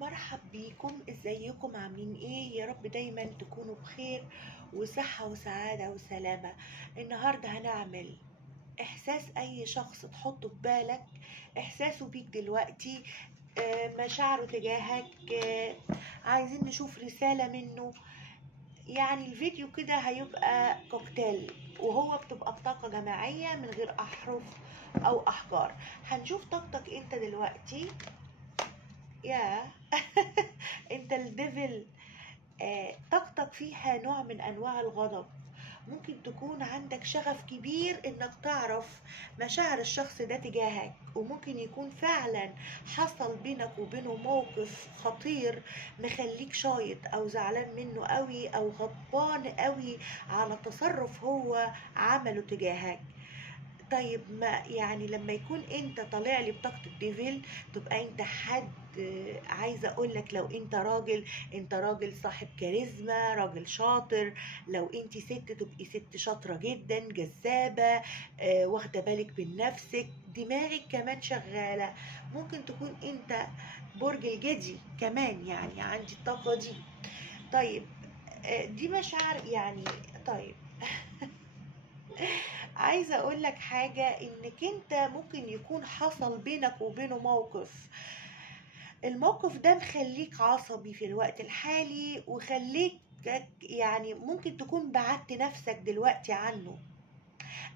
مرحب بيكم، ازيكم؟ عاملين ايه؟ يا رب دايما تكونوا بخير وصحة وسعادة وسلامة. النهاردة هنعمل احساس اي شخص تحطه في بالك، احساسه بيك دلوقتي، مشاعره تجاهك، عايزين نشوف رسالة منه. يعني الفيديو كده هيبقى كوكتيل، وهو بتبقى بطاقة جماعية من غير احرف او احجار. هنشوف طاقتك انت دلوقتي. يا انت الديفل. طاقتك فيها نوع من انواع الغضب. ممكن تكون عندك شغف كبير انك تعرف مشاعر الشخص ده تجاهك، وممكن يكون فعلا حصل بينك وبينه موقف خطير مخليك شايط او زعلان منه قوي او غضبان قوي على تصرف هو عمله تجاهك. طيب، ما يعني لما يكون انت طالع لي بطاقة الديفل تبقى انت حد. عايزة اقول لك، لو انت راجل، انت راجل صاحب كاريزما، راجل شاطر. لو انت ست تبقي ست شاطرة جدا، جذابة، واخدة بالك من نفسك، دماغك كمان شغالة. ممكن تكون انت برج الجدي كمان، يعني عندي الطاقة دي. طيب، دي مشاعر يعني. طيب عايزة اقول لك حاجة، انك انت ممكن يكون حصل بينك وبينه موقف. الموقف ده مخليك عصبي في الوقت الحالي، وخليك يعني ممكن تكون بعدت نفسك دلوقتي عنه،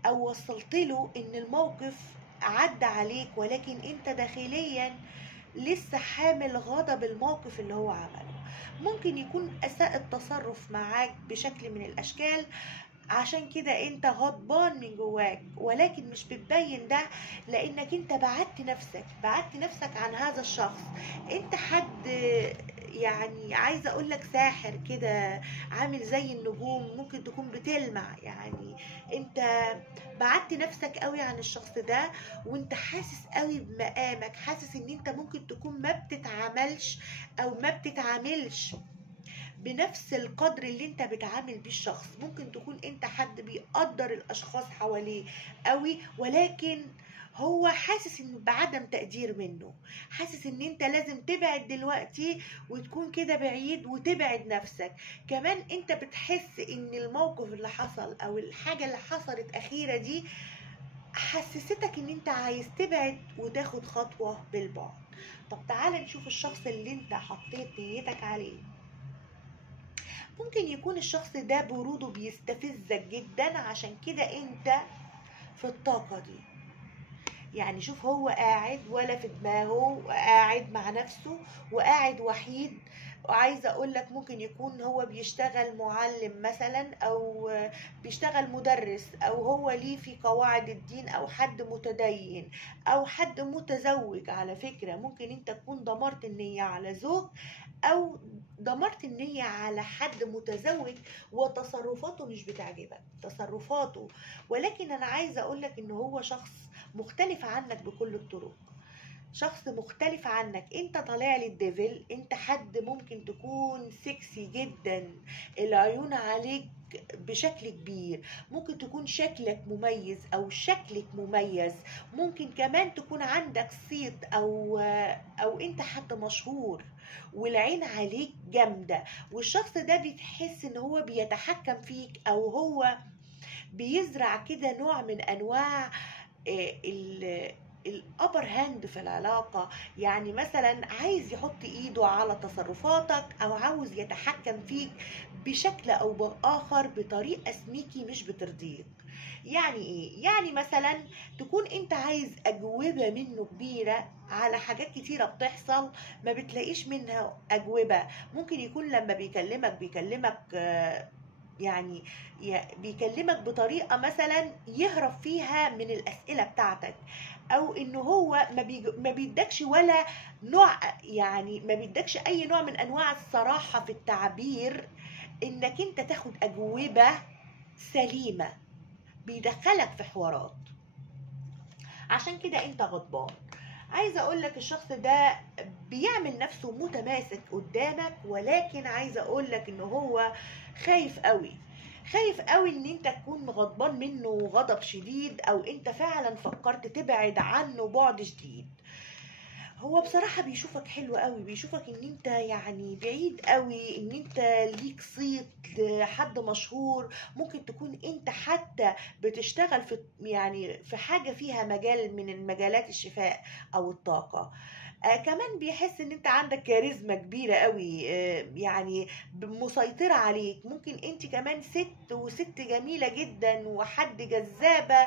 او وصلت له ان الموقف عدى عليك، ولكن انت داخليا لسه حامل غضب الموقف اللي هو عمله. ممكن يكون اساء التصرف معاك بشكل من الاشكال، عشان كده انت غضبان من جواك، ولكن مش بتبين ده لانك انت بعدت نفسك عن هذا الشخص. انت حد، يعني عايزه اقول لك ساحر كده، عامل زي النجوم، ممكن تكون بتلمع يعني. انت بعدت نفسك قوي عن الشخص ده، وانت حاسس قوي بمقامك، حاسس ان انت ممكن تكون ما بتتعاملش او ما بتتعاملش بنفس القدر اللي انت بتعامل بيه الشخص. ممكن تكون انت حد بيقدر الاشخاص حواليه قوي، ولكن هو حاسس ان بعدم تقدير منه، حاسس ان انت لازم تبعد دلوقتي وتكون كده بعيد وتبعد نفسك. كمان انت بتحس ان الموقف اللي حصل او الحاجة اللي حصلت اخيرة دي حسستك ان انت عايز تبعد وتاخد خطوة بالبعد. طب تعال نشوف الشخص اللي انت حطيت نيتك عليه. ممكن يكون الشخص ده بروده بيستفزك جدا، عشان كده انت في الطاقة دي. يعني شوف، هو قاعد ولا في دماغه، قاعد مع نفسه وقاعد وحيد. وعايزة اقول لك ممكن يكون هو بيشتغل معلم مثلا، او بيشتغل مدرس، او هو ليه في قواعد الدين، او حد متدين، او حد متزوج. على فكرة ممكن انت تكون دمرت النية على زوج، او دمرت النية على حد متزوج وتصرفاته مش بتعجبك تصرفاته. ولكن انا عايزة اقولك ان هو شخص مختلف عنك بكل الطرق، شخص مختلف عنك. انت طالع لي الديفل، انت حد ممكن تكون سكسي جدا، العيون عليك بشكل كبير، ممكن تكون شكلك مميز او شكلك مميز، ممكن كمان تكون عندك صيت او انت حد مشهور والعين عليك جامدة. والشخص ده بتحس ان هو بيتحكم فيك، او هو بيزرع كده نوع من انواع الابر هاند في العلاقة. يعني مثلا عايز يحط ايده على تصرفاتك، او عاوز يتحكم فيك بشكل او باخر بطريقة سميكي مش بترضيك. يعني ايه؟ يعني مثلا تكون انت عايز اجوبة منه كبيرة على حاجات كتيرة بتحصل، ما بتلاقيش منها اجوبة. ممكن يكون لما بيكلمك يعني بيكلمك بطريقة مثلا يهرب فيها من الأسئلة بتاعتك، أو إنه هو ما بيدكش ولا نوع، يعني ما بيدكش أي نوع من أنواع الصراحة في التعبير إنك أنت تاخد أجوبة سليمة، بيدخلك في حوارات. عشان كده أنت غضبان. عايزة أقول لك الشخص ده بيعمل نفسه متماسك قدامك، ولكن عايزة أقول لك إن هو خايف قوي، خايف قوي ان انت تكون غضبان منه غضب شديد، او انت فعلا فكرت تبعد عنه بعد شديد. هو بصراحة بيشوفك حلو قوي، بيشوفك ان انت يعني بعيد قوي، ان انت ليك صيت لحد مشهور. ممكن تكون انت حتى بتشتغل في يعني في حاجة فيها مجال من مجالات الشفاء او الطاقة. كمان بيحس ان انت عندك كاريزما كبيرة قوي، يعني مسيطرة عليك. ممكن انت كمان ست، وست جميلة جدا وحد جذابة،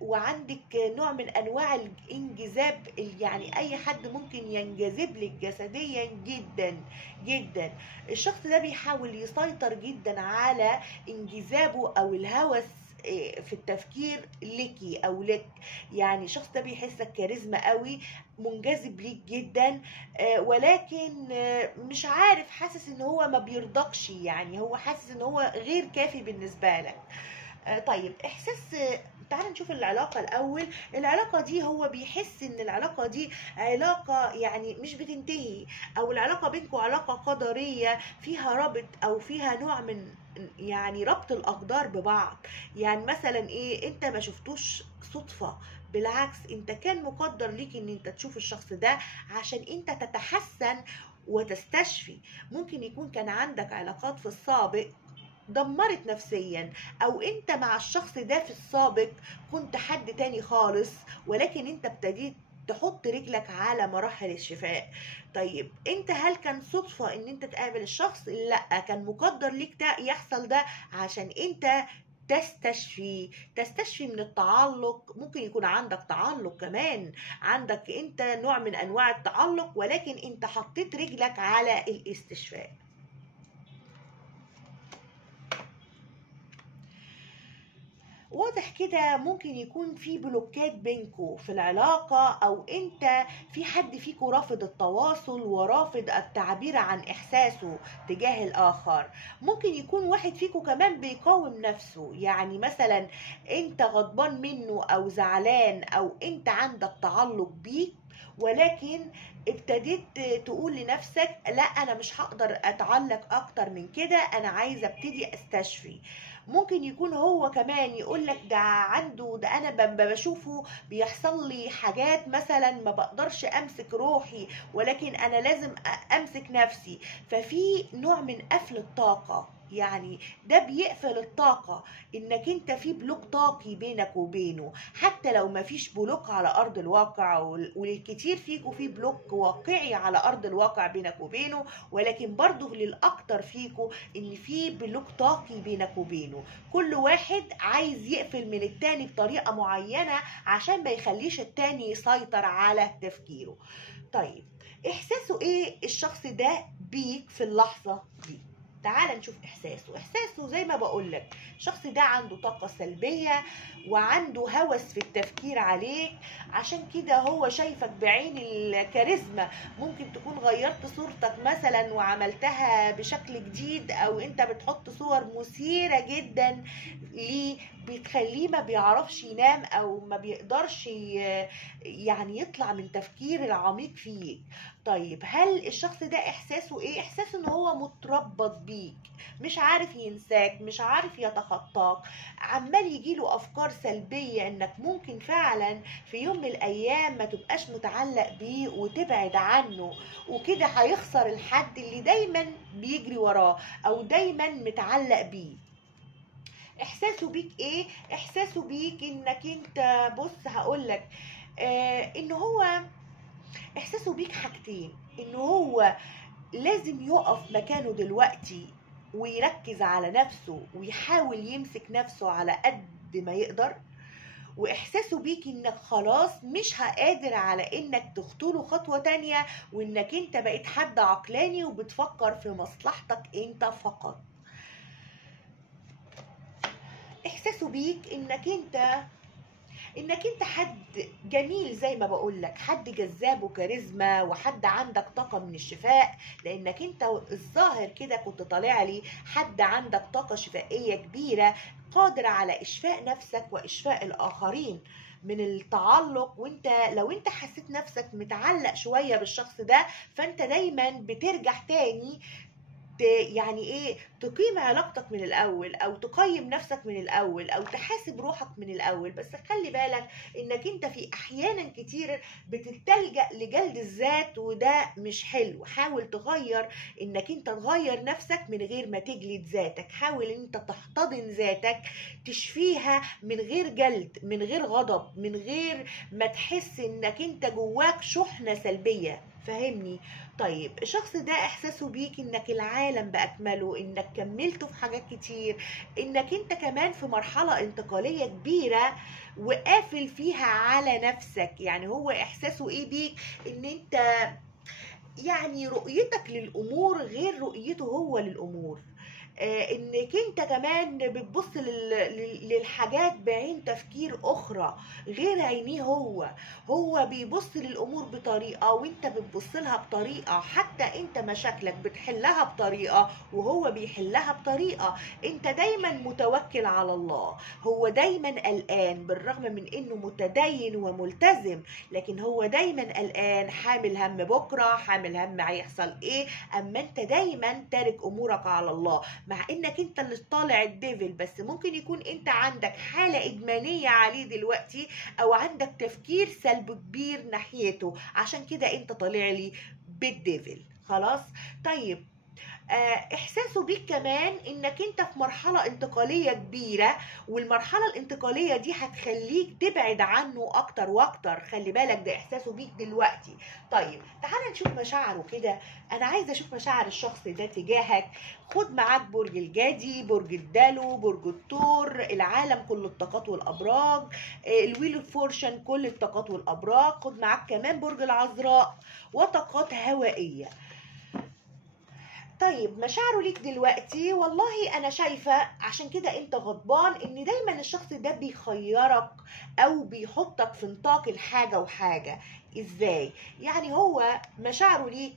وعندك نوع من انواع الانجذاب، يعني اي حد ممكن ينجذب لك جسديا جدا جدا. الشخص ده بيحاول يسيطر جدا على انجذابه او الهوس في التفكير ليكي او لك. يعني الشخص ده بيحسك كاريزما قوي، منجذب ليك جدا، ولكن مش عارف، حاسس ان هو ما بيرضكش، يعني هو حاسس ان هو غير كافي بالنسبة لك. طيب احساس، تعال نشوف العلاقة الأول. العلاقة دي هو بيحس إن العلاقة دي علاقة يعني مش بتنتهي، أو العلاقة بينكم علاقة قدرية فيها ربط، أو فيها نوع من يعني ربط الأقدار ببعض. يعني مثلا إيه، أنت ما شفتوش صدفة، بالعكس انت كان مقدر ليك ان انت تشوف الشخص ده عشان انت تتحسن وتستشفي. ممكن يكون كان عندك علاقات في السابق دمرت نفسيا، او انت مع الشخص ده في السابق كنت حد تاني خالص، ولكن انت ابتديت تحط رجلك على مراحل الشفاء. طيب انت هل كان صدفة ان انت تقابل الشخص؟ لا، كان مقدر ليك ده يحصل ده عشان انت تستشفي من التعلق. ممكن يكون عندك تعلق كمان، عندك انت نوع من انواع التعلق، ولكن انت حطيت رجلك على الاستشفاء. واضح كده ممكن يكون في بلوكات بينكو في العلاقة، او انت في حد فيكو رافض التواصل ورافض التعبير عن احساسه تجاه الاخر. ممكن يكون واحد فيكو كمان بيقاوم نفسه، يعني مثلا انت غضبان منه او زعلان، او انت عندك تعلق بيه، ولكن ابتديت تقول لنفسك لا انا مش هقدر اتعلق اكتر من كده، انا عايزه ابتدي استشفي. ممكن يكون هو كمان يقول لك ده عنده، ده انا بشوفه بيحصل لي حاجات مثلا ما بقدرش امسك روحي، ولكن انا لازم امسك نفسي. ففي نوع من قفل الطاقة، يعني ده بيقفل الطاقة، انك انت في بلوك طاقي بينك وبينه. حتى لو ما فيش بلوك على ارض الواقع، وللكتير فيكم في بلوك واقعي على ارض الواقع بينك وبينه، ولكن برضو للاكتر فيكم ان في بلوك طاقي بينك وبينه. كل واحد عايز يقفل من التاني بطريقة معينة عشان ما يخليش التاني يسيطر على تفكيره. طيب احساسه ايه الشخص ده بيك في اللحظة دي؟ تعال نشوف احساسه زي ما بقولك، الشخص ده عنده طاقة سلبية وعنده هوس في التفكير عليك، عشان كده هو شايفك بعين الكاريزما. ممكن تكون غيرت صورتك مثلا وعملتها بشكل جديد، او انت بتحط صور مثيرة جدا ليه، بتخليه ما بيعرفش ينام، او ما بيقدرش يعني يطلع من تفكير العميق فيك. طيب هل الشخص ده احساسه ايه؟ احساسه ان هو متربط بيك، مش عارف ينساك، مش عارف يتخطاك، عمال يجيله افكار سلبية انك ممكن فعلا في يوم من الايام ما تبقاش متعلق بيه وتبعد عنه، وكده هيخسر الحد اللي دايما بيجري وراه او دايما متعلق بيه. احساسه بيك ايه؟ احساسه بيك انك انت، بص هقولك، ان هو احساسه بيك حاجتين: ان هو لازم يقف مكانه دلوقتي ويركز على نفسه ويحاول يمسك نفسه على قد ما يقدر، واحساسه بيك انك خلاص مش قادر على انك تخطوله خطوة تانية، وانك انت بقيت حد عقلاني وبتفكر في مصلحتك انت فقط. احساسه بيك انك انت حد جميل، زي ما بقولك حد جذاب وكاريزما، وحد عندك طاقة من الشفاء، لانك انت الظاهر كده كنت طالع لي حد عندك طاقة شفائية كبيرة، قادر على اشفاء نفسك واشفاء الاخرين من التعلق. وانت لو انت حسيت نفسك متعلق شوية بالشخص ده، فانت دايما بترجع تاني يعني ايه تقيم علاقتك من الاول، او تقيم نفسك من الاول، او تحاسب روحك من الاول. بس خلي بالك انك انت في احيانا كتير بتلجأ لجلد الذات، وده مش حلو. حاول تغير، انك انت تغير نفسك من غير ما تجلد ذاتك. حاول ان انت تحتضن ذاتك، تشفيها من غير جلد، من غير غضب، من غير ما تحس انك انت جواك شحنة سلبية. فهمني؟ طيب الشخص ده احساسه بيك انك العالم باكمله، انك كملته في حاجات كتير، انك انت كمان في مرحلة انتقالية كبيرة وقافل فيها على نفسك. يعني هو احساسه ايه بيك؟ ان انت يعني رؤيتك للامور غير رؤيته هو للامور. انك انت كمان بتبص للحاجات بعين تفكير اخرى غير عينيه هو. هو بيبص للامور بطريقة وانت بتبص لها بطريقة، حتى انت مشاكلك بتحلها بطريقة وهو بيحلها بطريقة. انت دايما متوكل على الله، هو دايما قلقان بالرغم من انه متدين وملتزم، لكن هو دايما قلقان، حامل هم بكرة، حامل هم هيحصل ايه. اما انت دايما تارك امورك على الله، مع انك انت اللي طالع الديفل. بس ممكن يكون انت عندك حالة ادمانية عليه دلوقتي، او عندك تفكير سلبي كبير ناحيته، عشان كده انت طالع لي بالديفل. خلاص؟ طيب احساسه بيك كمان انك انت في مرحلة انتقالية كبيرة، والمرحلة الانتقالية دي هتخليك تبعد عنه اكتر واكتر. خلي بالك ده احساسه بيك دلوقتي. طيب تعال نشوف مشاعره كده. انا عايزة اشوف مشاعر الشخص ده تجاهك. خد معاك برج الجدي، برج الدلو، برج الثور، العالم كل الطاقات والابراج، الويل اوف فورشن كل الطاقات والابراج. خد معاك كمان برج العذراء وطاقات هوائية. طيب مشاعره ليك دلوقتي، والله انا شايفة عشان كده انت غضبان ان دايما الشخص ده بيخيرك او بيحطك في نطاق الحاجة وحاجة. ازاي؟ يعني هو مشاعره ليك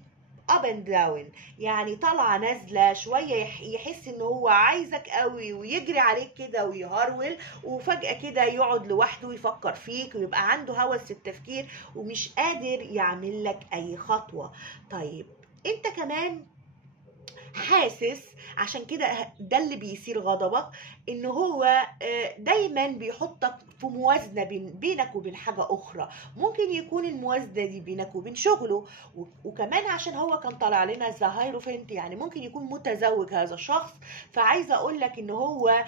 up and down، يعني طالعة نازلة شوية. يحس ان هو عايزك قوي ويجري عليك كده ويهرول، وفجأة كده يقعد لوحده ويفكر فيك ويبقى عنده هوس التفكير ومش قادر يعمل لك اي خطوة. طيب انت كمان حاسس، عشان كده ده اللي بيثير غضبك، ان هو دايما بيحطك في موازنة بينك وبين حاجة اخرى. ممكن يكون الموازنة دي بينك وبين شغله، وكمان عشان هو كان طالع لنا الزهايروفنت، يعني ممكن يكون متزوج هذا الشخص. فعايزة اقول لك ان هو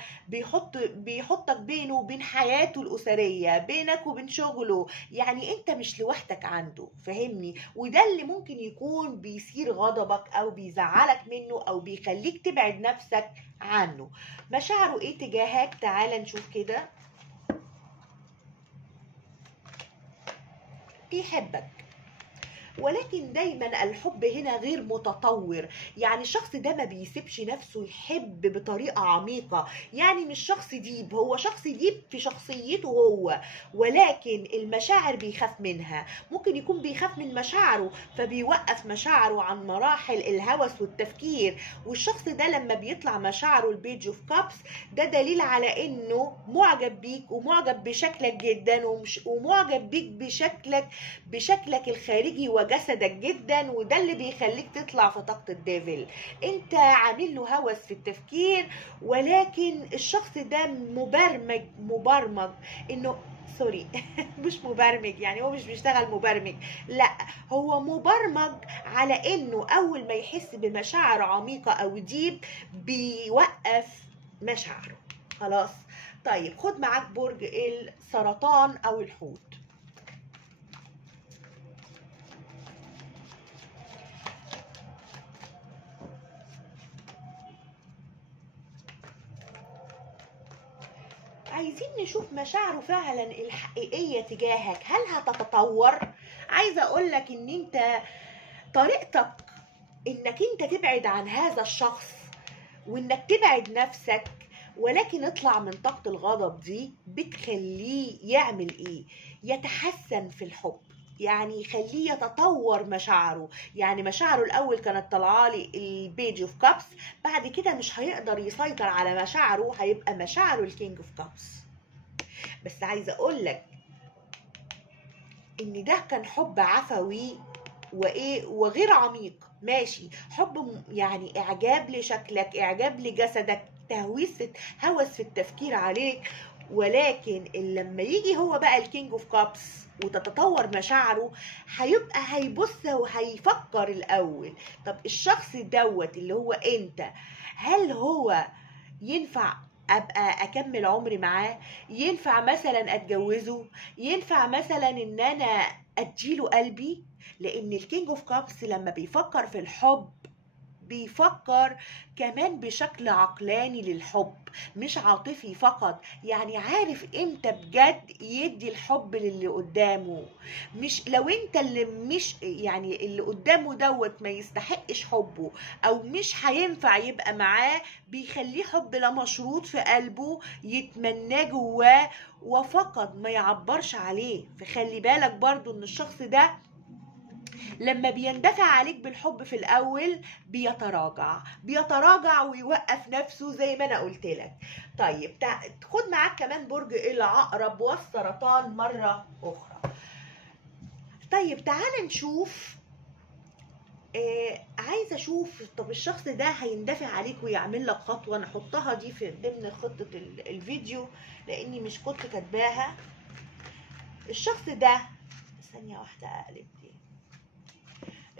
بيحطك بينه وبين حياته الاسرية، بينك وبين شغله. يعني انت مش لوحدك عنده. فهمني؟ وده اللي ممكن يكون بيثير غضبك او بيزعلك منه او بيخليك تبعد نفسك عنه. مشاعره ايه تجاهك؟ تعال نشوف كده. بيحبك، ولكن دايما الحب هنا غير متطور. يعني الشخص ده ما بيسيبش نفسه يحب بطريقة عميقة. يعني مش شخص ديب، هو شخص ديب في شخصيته هو، ولكن المشاعر بيخاف منها. ممكن يكون بيخاف من مشاعره فبيوقف مشاعره عن مراحل الهوس والتفكير. والشخص ده لما بيطلع مشاعره البيج اوف كابس، ده دليل على انه معجب بيك ومعجب بشكلك جدا، ومعجب بيك بشكلك الخارجي وجسدك جدا. وده اللي بيخليك تطلع في طاقة الديفل. انت عامل له هوس في التفكير، ولكن الشخص ده مبرمج انه سوري مش مبرمج، يعني هو مش بيشتغل مبرمج، لا، هو مبرمج على انه اول ما يحس بمشاعر عميقة او ديب بيوقف مشاعره. خلاص؟ طيب خد معاك برج السرطان او الحوت. عايزين نشوف مشاعره فعلا الحقيقية تجاهك. هل هتتطور؟ عايزة اقولك ان انت طريقتك انك انت تبعد عن هذا الشخص وانك تبعد نفسك، ولكن اطلع من طاقة الغضب دي، بتخليه يعمل ايه؟ يتحسن في الحب، يعني يخليه يتطور مشاعره. يعني مشاعره الاول كانت طالعه لي البيج اوف كابس، بعد كده مش هيقدر يسيطر على مشاعره، هيبقى مشاعره الكينج اوف كابس. بس عايزه اقول لك ان ده كان حب عفوي وايه وغير عميق، ماشي، حب يعني اعجاب لشكلك، اعجاب لجسدك، هوس في التفكير عليك. ولكن لما يجي هو بقى الكينج اوف كابس وتتطور مشاعره، هيبقى هيبص وهيفكر الاول، طب الشخص دوت اللي هو انت، هل هو ينفع ابقى اكمل عمري معاه؟ ينفع مثلا اتجوزه؟ ينفع مثلا ان انا اديله قلبي؟ لان الكينج اوف كابس لما بيفكر في الحب بيفكر كمان بشكل عقلاني للحب، مش عاطفي فقط. يعني عارف امتى بجد يدي الحب للي قدامه. مش لو انت اللي مش يعني اللي قدامه دوت ما يستحقش حبه او مش هينفع يبقى معاه، بيخليه حب لا مشروط في قلبه، يتمناه جواه وفقط ما يعبرش عليه. فخلي بالك برضو ان الشخص ده لما بيندفع عليك بالحب في الأول بيتراجع ويوقف نفسه زي ما أنا قلت لك. طيب خد معاك كمان برج العقرب والسرطان مرة أخرى. طيب تعال نشوف. عايزة أشوف طب الشخص ده هيندفع عليك ويعمل لك خطوة، نحطها دي في ضمن خطة الفيديو لأني مش كنت كاتباها. الشخص ده ثانية واحدة أقلب دي.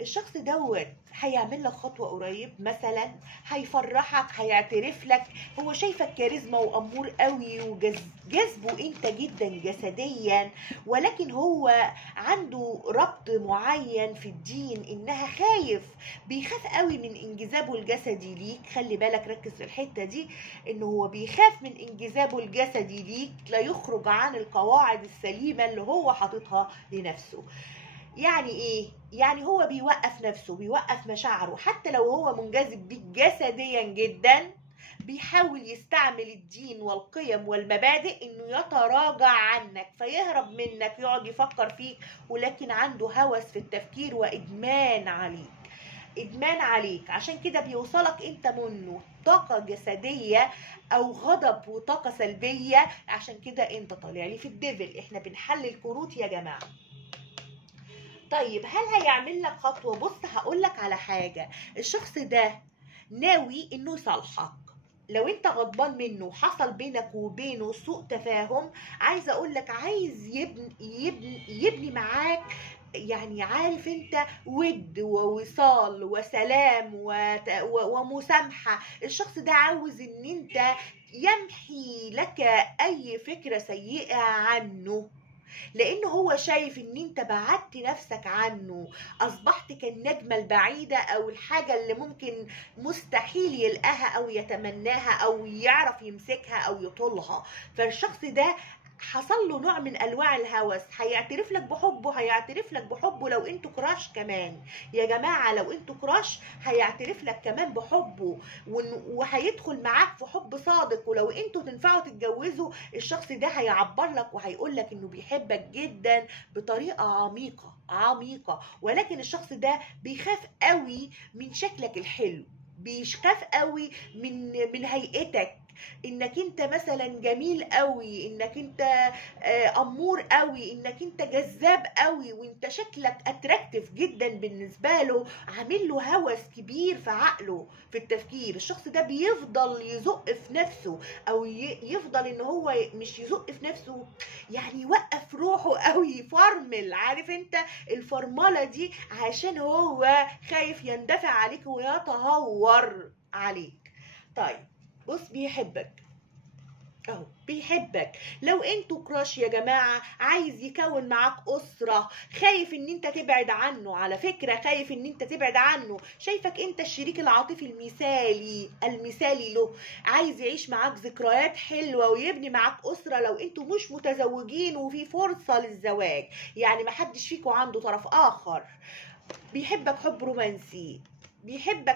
الشخص دوت هيعمل لك خطوة قريب، مثلا هيفرحك، هيعترف لك، هو شايفك كاريزما وأمور قوي وجذبه انت جدا جسديا، ولكن هو عنده ربط معين في الدين انها بيخاف قوي من انجذابه الجسدي ليك. خلي بالك ركز في الحتة دي، انه هو بيخاف من انجذابه الجسدي ليك لا يخرج عن القواعد السليمة اللي هو حاططها لنفسه. يعني ايه؟ يعني هو بيوقف نفسه، بيوقف مشاعره، حتى لو هو منجذب بيك جسديا جدا بيحاول يستعمل الدين والقيم والمبادئ انه يتراجع عنك فيهرب منك، يقعد يفكر فيك، ولكن عنده هوس في التفكير وادمان عليك. عشان كده بيوصلك انت منه طاقة جسدية او غضب وطاقة سلبية. عشان كده انت طالع لي في الديفل. احنا بنحلل كروت يا جماعة. طيب هل هيعمل لك خطوة؟ بص هقول لك على حاجة، الشخص ده ناوي انه يصالحك. لو انت غضبان منه وحصل بينك وبينه سوء تفاهم، عايزه اقول لك عايز يبني معاك، يعني عارف انت، ود ووصال وسلام ومسامحة. الشخص ده عاوز ان انت يمحي لك اي فكرة سيئة عنه، لانه هو شايف ان انت بعدت نفسك عنه، اصبحت كالنجمة البعيدة او الحاجة اللي ممكن مستحيل يلقاها او يتمناها او يعرف يمسكها او يطولها. فالشخص ده حصل له نوع من انواع الهوس، هيعترف لك بحبه لو انتوا كراش كمان يا جماعه. لو انتوا كراش هيعترف لك كمان بحبه، وهيدخل معاك في حب صادق. ولو انتوا تنفعوا تتجوزوا، الشخص ده هيعبر لك وهيقول لك انه بيحبك جدا بطريقه عميقه. ولكن الشخص ده بيخاف قوي من شكلك الحلو، بيخاف قوي من هيئتك، انك انت مثلا جميل قوي، انك انت امور قوي، انك انت جذاب قوي، وانت شكلك اتراكتيف جدا بالنسبه له، عامل له هوس كبير في عقله في التفكير. الشخص ده بيفضل يزق في نفسه، او يفضل ان هو مش يزق في نفسه، يعني يوقف روحه قوي، يفرمل. عارف انت الفرمله دي؟ عشان هو خايف يندفع عليك ويتهور عليك. طيب بص، بيحبك. لو انتوا كراش يا جماعة، عايز يكون معاك أسرة، خايف ان انت تبعد عنه. على فكرة خايف ان انت تبعد عنه، شايفك انت الشريك العاطفي المثالي له، عايز يعيش معاك ذكريات حلوة ويبني معاك أسرة لو انتوا مش متزوجين وفي فرصة للزواج، يعني محدش فيكوا عنده طرف آخر. بيحبك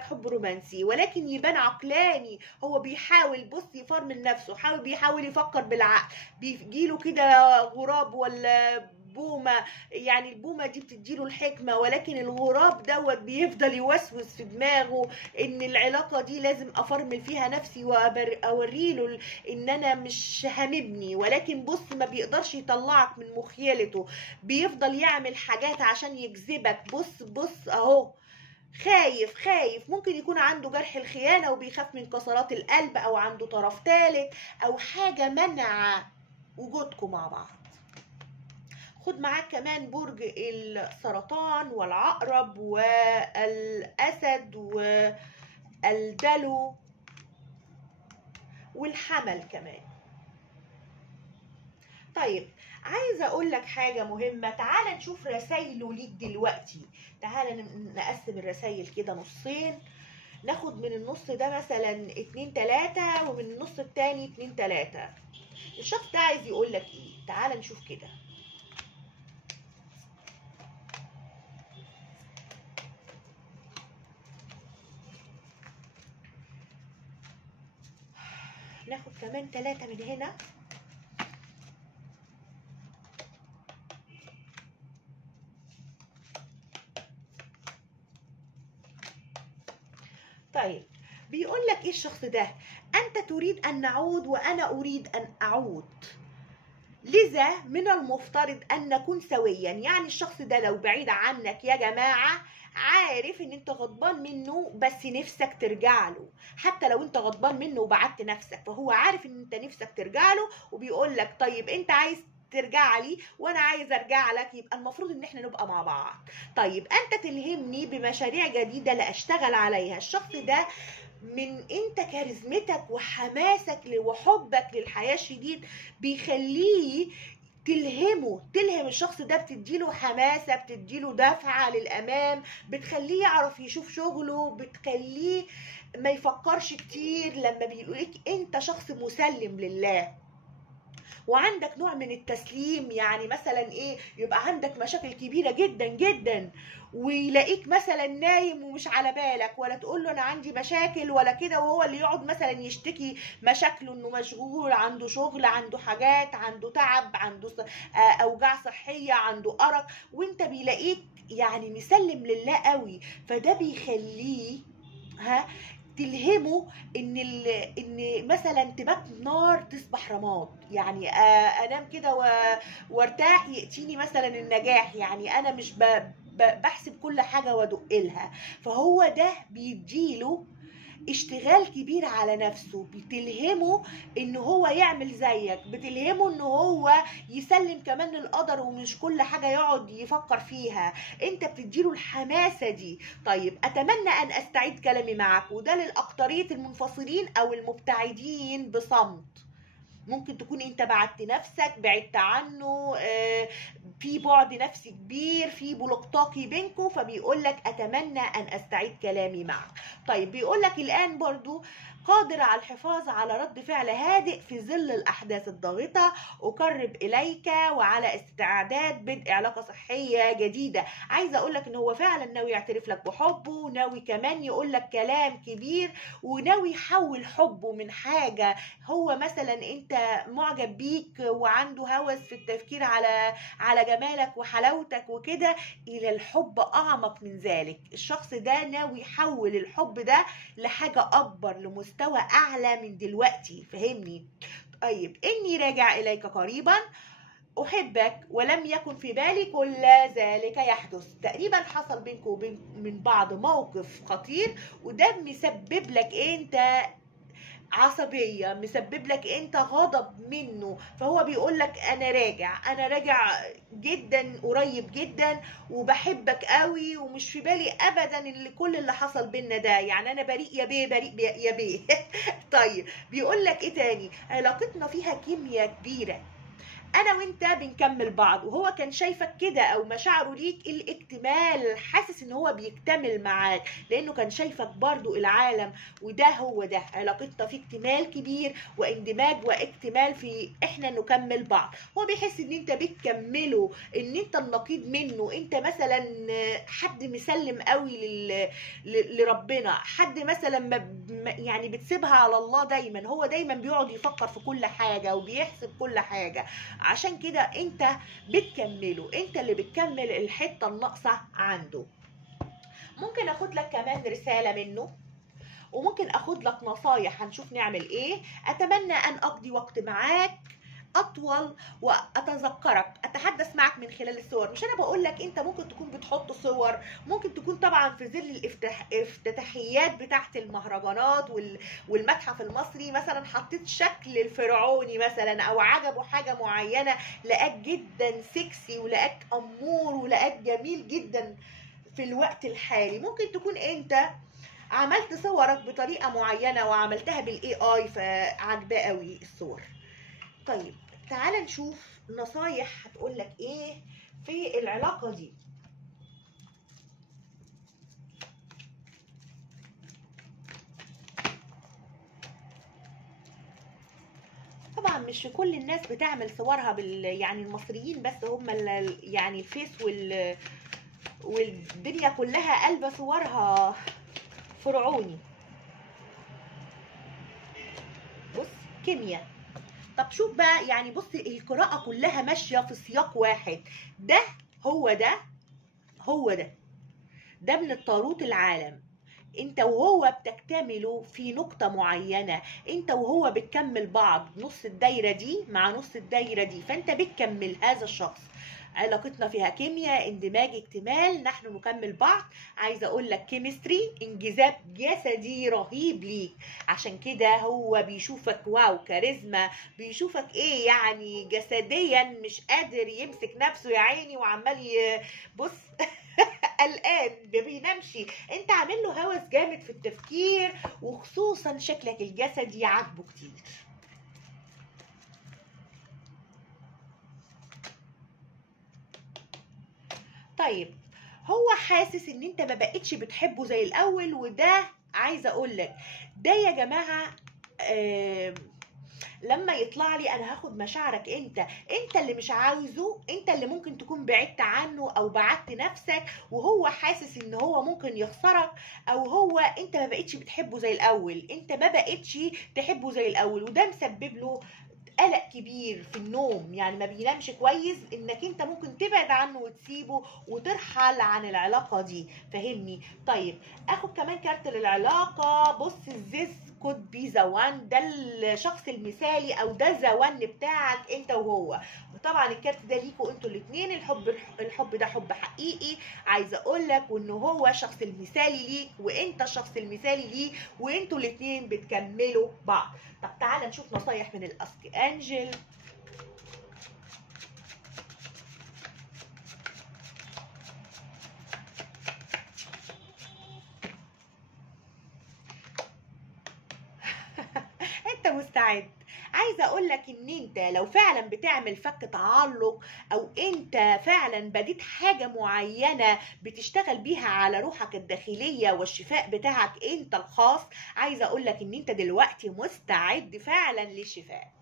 حب رومانسي، ولكن يبان عقلاني. هو بيحاول يفرمل نفسه، بيحاول يفكر بالعقل. بيجيله كده غراب ولا البومة، يعني البومة دي بتديله الحكمة، ولكن الغراب دوت بيفضل يوسوس في دماغه ان العلاقة دي لازم افرمل فيها نفسي واوريله ان انا مش هاممني، ولكن بص ما بيقدرش يطلعك من مخيلته، بيفضل يعمل حاجات عشان يجذبك. بص بص اهو، خايف، ممكن يكون عنده جرح الخيانة وبيخاف من كسرات القلب، او عنده طرف ثالث او حاجة منع وجودكم مع بعض. خد معاك كمان برج السرطان والعقرب والأسد والدلو والحمل كمان. طيب عايزه اقول لك حاجه مهمه، تعال نشوف رسايله ليك دلوقتي. تعال نقسم الرسايل كده نصين، ناخد من النص ده مثلا 2 3 ومن النص التاني 2 3. الشخص ده عايز يقول لك ايه؟ تعال نشوف كده. ناخد كمان 3 من هنا. طيب بيقول لك ايه الشخص ده؟ انت تريد ان نعود وانا اريد ان اعود، لذا من المفترض ان نكون سويا. يعني الشخص ده لو بعيد عنك يا جماعة، عارف ان انت غضبان منه بس نفسك ترجع له، حتى لو انت غضبان منه وبعدت نفسك فهو عارف ان انت نفسك ترجع له، وبيقول لك طيب انت عايز ترجع لي وانا عايز ارجع لك، يبقى المفروض ان احنا نبقى مع بعض. طيب انت تلهمني بمشاريع جديدة لاشتغل عليها. الشخص ده من انت كاريزمتك وحماسك وحبك للحياة شديد بيخليه تلهم الشخص ده، بتديله حماسة، بتديله دفعة للأمام، بتخليه يعرف يشوف شغله، بتخليه ما يفكرش كتير. لما بيقولك انت شخص مسلم لله وعندك نوع من التسليم، يعني مثلا ايه، يبقى عندك مشاكل كبيرة جدا جدا ويلاقيك مثلا نايم ومش على بالك، ولا تقول له انا عندي مشاكل ولا كده، وهو اللي يقعد مثلا يشتكي مشاكله انه مشغول، عنده شغل، عنده حاجات، عنده تعب، عنده اوجاع صحية، عنده ارق، وانت بيلاقيك يعني مسلم لله قوي. فده بيخليه تلهمه ان مثلا تبات نار تصبح رماد، يعني انام كده وارتاح ياتيني مثلا النجاح، يعني انا مش بحسب كل حاجه وادق لها. فهو ده بيديله اشتغال كبير على نفسه، بتلهمه ان هو يعمل زيك، بتلهمه ان هو يسلم كمان للقدر ومش كل حاجة يقعد يفكر فيها، انت بتديله الحماسة دي. طيب اتمنى ان استعيد كلامي معك، وده للأكترية المنفصلين او المبتعدين بصمت. ممكن تكون انت بعدت نفسك، بعدت عنه، في بعد نفسي كبير، في بلوك طاقي بينكم، فبيقول لك اتمنى ان استعيد كلامي معك. طيب بيقول لك الان برضو قادر على الحفاظ على رد فعل هادئ في ظل الاحداث الضاغطه، اقرب اليك وعلى استعداد بدء علاقه صحيه جديده. عايزه اقول لك ان هو فعلا ناوي يعترف لك بحبه، ناوي كمان يقول لك كلام كبير، وناوي يحول حبه من حاجه هو مثلا انت معجب بيك وعنده هوس في التفكير على جمالك وحلاوتك وكده، الى الحب اعمق من ذلك. الشخص ده ناوي يحول الحب ده لحاجة اكبر، لمستوى اعلى من دلوقتي، فهمني؟ طيب اني راجع اليك قريبا، احبك ولم يكن في بالي كل ذلك يحدث. تقريبا حصل بينكم وبين من بعض موقف خطير، وده مسبب لك انت عصبية، مسبب لك انت غضب منه، فهو بيقول لك انا راجع جدا قريب جدا وبحبك قوي ومش في بالي ابدا ان كل اللي حصل بينا ده، يعني انا بريء يا بيه، بريء يا بيه. طيب بيقول لك ايه تاني؟ علاقتنا فيها كيمياء كبيرة، انا وانت بنكمل بعض، وهو كان شايفك كده، او مشاعره ليك الاكتمال، حاسس ان هو بيكتمل معاك لانه كان شايفك برضو العالم. وده هو ده علاقتنا، في اكتمال كبير واندماج واكتمال في احنا نكمل بعض. هو بيحس ان انت بتكمله، ان انت النقيض منه، انت مثلا حد مسلم قوي لربنا، حد مثلا يعني بتسيبها على الله دايما، هو دايما بيقعد يفكر في كل حاجة وبيحسب كل حاجة. عشان كده انت بتكمله، انت اللي بتكمل الحته الناقصه عنده. ممكن اخد لك كمان رساله منه، وممكن اخد لك نصايح هنشوف نعمل ايه. اتمنى ان اقضي وقت معاك اطول واتذكرك، اتحدث معك من خلال الصور. مش انا بقول لك انت ممكن تكون بتحط صور، ممكن تكون طبعا في ظل الافتتاحيات بتاعت المهرجانات والمتحف المصري مثلا حطيت شكل الفرعوني مثلا، او عجبه حاجه معينه لقاك جدا سكسي ولقاك امور ولقاك جميل جدا في الوقت الحالي. ممكن تكون انت عملت صورك بطريقه معينه وعملتها بالاي اي فعجباه قوي الصور. طيب تعال نشوف نصايح هتقول لك ايه في العلاقه دي. طبعا مش كل الناس بتعمل صورها يعني المصريين بس هم يعني الفيس والدنيا كلها قلبة صورها فرعوني. بص كيمياء. طب شوف بقى، يعني بص القراءة كلها ماشية في سياق واحد. ده هو ده هو ده من الطاروت العالم. انت وهو بتكتملوا في نقطة معينة، انت وهو بتكمل بعض، نص الدايرة دي مع نص الدايرة دي، فانت بتكمل هذا الشخص. علاقتنا فيها كيمياء، اندماج، اكتمال، نحن نكمل بعض. عايزه اقول لك كيمستري، انجذاب جسدي رهيب ليك. عشان كده هو بيشوفك واو كاريزما، بيشوفك ايه يعني جسديا مش قادر يمسك نفسه يا عيني، وعمال بص قلقان ما بينامش. انت عامل له هوس جامد في التفكير، وخصوصا شكلك الجسدي عاجبه كتير. طيب هو حاسس ان انت ما بقتش بتحبه زي الاول، وده عايزه اقول لك ده يا جماعه لما يطلع لي انا هاخد مشاعرك انت اللي مش عاوزه، انت اللي ممكن تكون بعدت عنه او بعدت نفسك، وهو حاسس ان هو ممكن يخسرك، او هو انت ما بقتش بتحبه زي الاول، انت ما بقتش تحبه زي الاول، وده مسبب له قلق كبير في النوم، يعني ما بينامش كويس، انك انت ممكن تبعد عنه وتسيبه وترحل عن العلاقة دي. فهمني؟ طيب اخد كمان كارت للعلاقة. بص الزيز كود بي ذا وان، ده الشخص المثالي او ده ذا وان بتاعك انت وهو. وطبعا الكارت ده ليكوا انتوا الاثنين. الحب ده حب حقيقي، عايزه اقول لك وان هو الشخص المثالي ليك وانت الشخص المثالي ليه، وانتوا الاثنين بتكملوا بعض. طب تعالى نشوف نصايح من الاسك انجل. انت مستعد؟ عايزه اقول لك ان انت لو فعلا بتعمل فك تعلق، او انت فعلا بديت حاجه معينه بتشتغل بيها على روحك الداخليه والشفاء بتاعك انت الخاص، عايزه اقول لك ان انت دلوقتي مستعد فعلا للشفاء.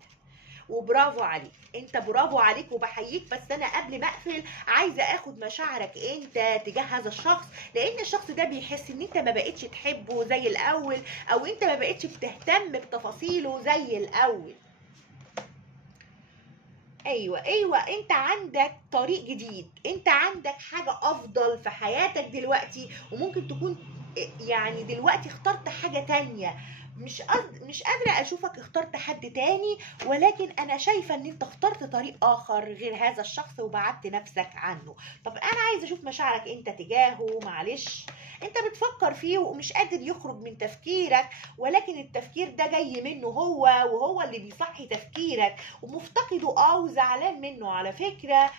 وبرافو عليك، انت برافو عليك وبحييك. بس انا قبل ما اقفل عايزه اخد مشاعرك انت تجاه هذا الشخص، لان الشخص ده بيحس ان انت ما بقتش تحبه زي الاول، او انت ما بقتش بتهتم بتفاصيله زي الاول. ايوه انت عندك طريق جديد، انت عندك حاجه افضل في حياتك دلوقتي، وممكن تكون يعني دلوقتي اخترت حاجه تانية. مش قادره اشوفك اخترت حد تاني، ولكن انا شايفه ان انت اخترت طريق اخر غير هذا الشخص وبعدت نفسك عنه. طب انا عايزه اشوف مشاعرك انت تجاهه. معلش انت بتفكر فيه ومش قادر يخرج من تفكيرك، ولكن التفكير ده جاي منه هو، وهو اللي بيصحي تفكيرك، ومفتقده وزعلان منه على فكره،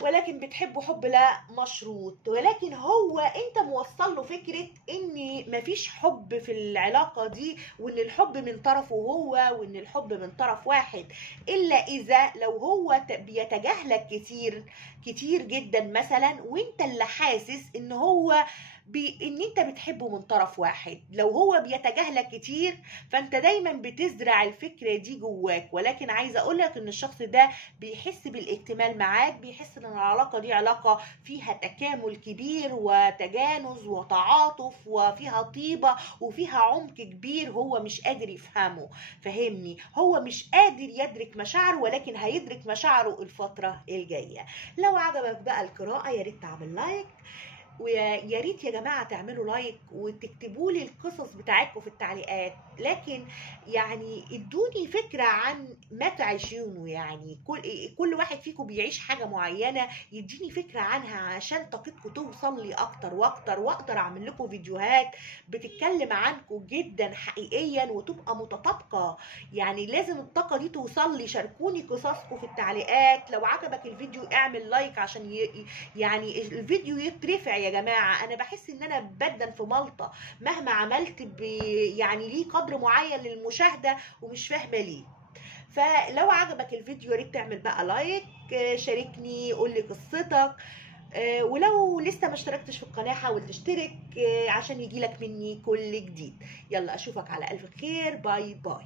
ولكن بتحبه حب لا مشروط. ولكن هو انت موصل له فكرة ان مفيش حب في العلاقة دي، وان الحب من طرفه هو، وان الحب من طرف واحد، الا اذا لو هو بيتجاهلك كتير كتير جدا مثلا، وانت اللي حاسس ان هو بان انت بتحبه من طرف واحد. لو هو بيتجاهلك كتير فانت دايما بتزرع الفكرة دي جواك، ولكن عايزة اقولك ان الشخص ده بيحس بالاكتمال معاك، بيحس ان العلاقة دي علاقة فيها تكامل كبير وتجانس وتعاطف وفيها طيبة وفيها عمق كبير هو مش قادر يفهمه. فهمني، هو مش قادر يدرك مشاعره، ولكن هيدرك مشاعره الفترة الجاية. لو عجبك بقى القراءة يا ريت تعمل لايك، ويا ريت يا جماعه تعملوا لايك وتكتبوا لي القصص بتاعتكم في التعليقات، لكن يعني ادوني فكره عن ما تعيشونه. يعني كل واحد فيكم بيعيش حاجه معينه، يديني فكره عنها عشان طاقتكم توصل لي اكتر واكتر، واقدر اعمل لكم فيديوهات بتتكلم عنكم جدا حقيقيا وتبقى متطابقه. يعني لازم الطاقه دي توصل لي. شاركوني قصصكم في التعليقات. لو عجبك الفيديو اعمل لايك عشان يعني الفيديو يترفع يا جماعه. انا بحس ان انا بدن في ملطه مهما عملت يعني ليه قدر معين للمشاهده ومش فاهمه ليه. فلو عجبك الفيديو يا ريت تعمل بقى لايك، شاركني، قول لي قصتك، ولو لسه ما اشتركتش في القناه حاول تشترك عشان يجيلك مني كل جديد. يلا اشوفك على الف خير، باي باي.